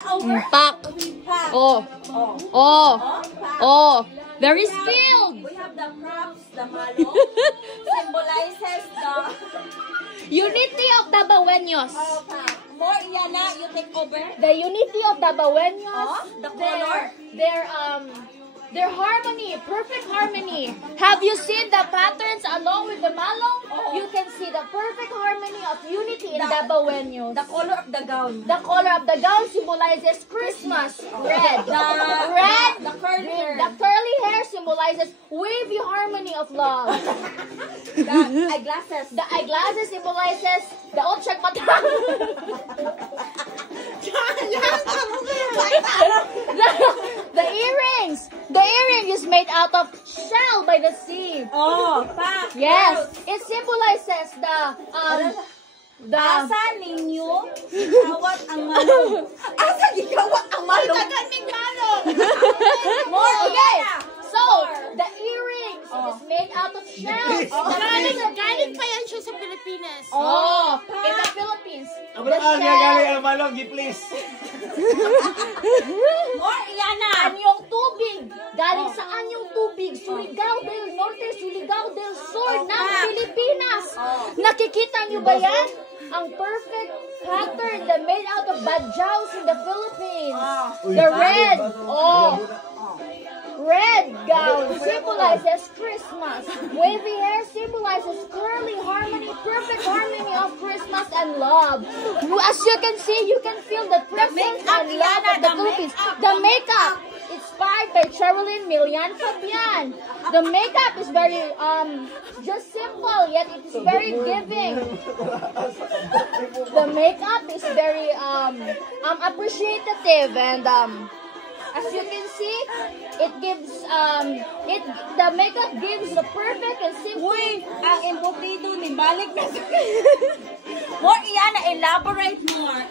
Pack. Oh. Oh. Very skilled. We have the crops, the malo, symbolizes the Unity of the Baweños. more Iana, you take over. The unity of the Baweños. The color. Their harmony, perfect harmony. Have you seen the patterns along with the malong? You can see the perfect harmony of unity in the Baweños. The color of the gown. The color of the gown symbolizes Christmas, red. The curly hair. The curly hair symbolizes wavy harmony of love. The eyeglasses. The eyeglasses symbolizes the Otsak Batang. The earrings. The earring is made out of shell by the sea. Pack. Yes, it symbolizes the Asa ninyo gigawat ang malong. Asa gigawat ang malong? Tagaming malong. More okay. So, the earrings is made out of shells. Galing pa yan siya sa Pilipinas. In the Philippines. Abang galing ang malong, please. More Iana. Anyong tubig. Galing saan yung tubig? Surigao del Norte, Surigao del Sur ng Pilipinas. Nakikita nyo ba yan? Ang perfect pattern that made out of badjaus in the Philippines. The red. Red gown symbolizes Christmas. Wavy hair symbolizes curly harmony, perfect harmony of Christmas and love. As you can see, you can feel the presence and love of the Philippines. The makeup, inspired by Sherilyn Milian Fabian. The makeup is very just simple, yet it is very giving. The makeup is very appreciative, and as you can see, it gives the makeup gives the perfect and simple. Uy, ang embutido ni balik na. More Iana, elaborate more.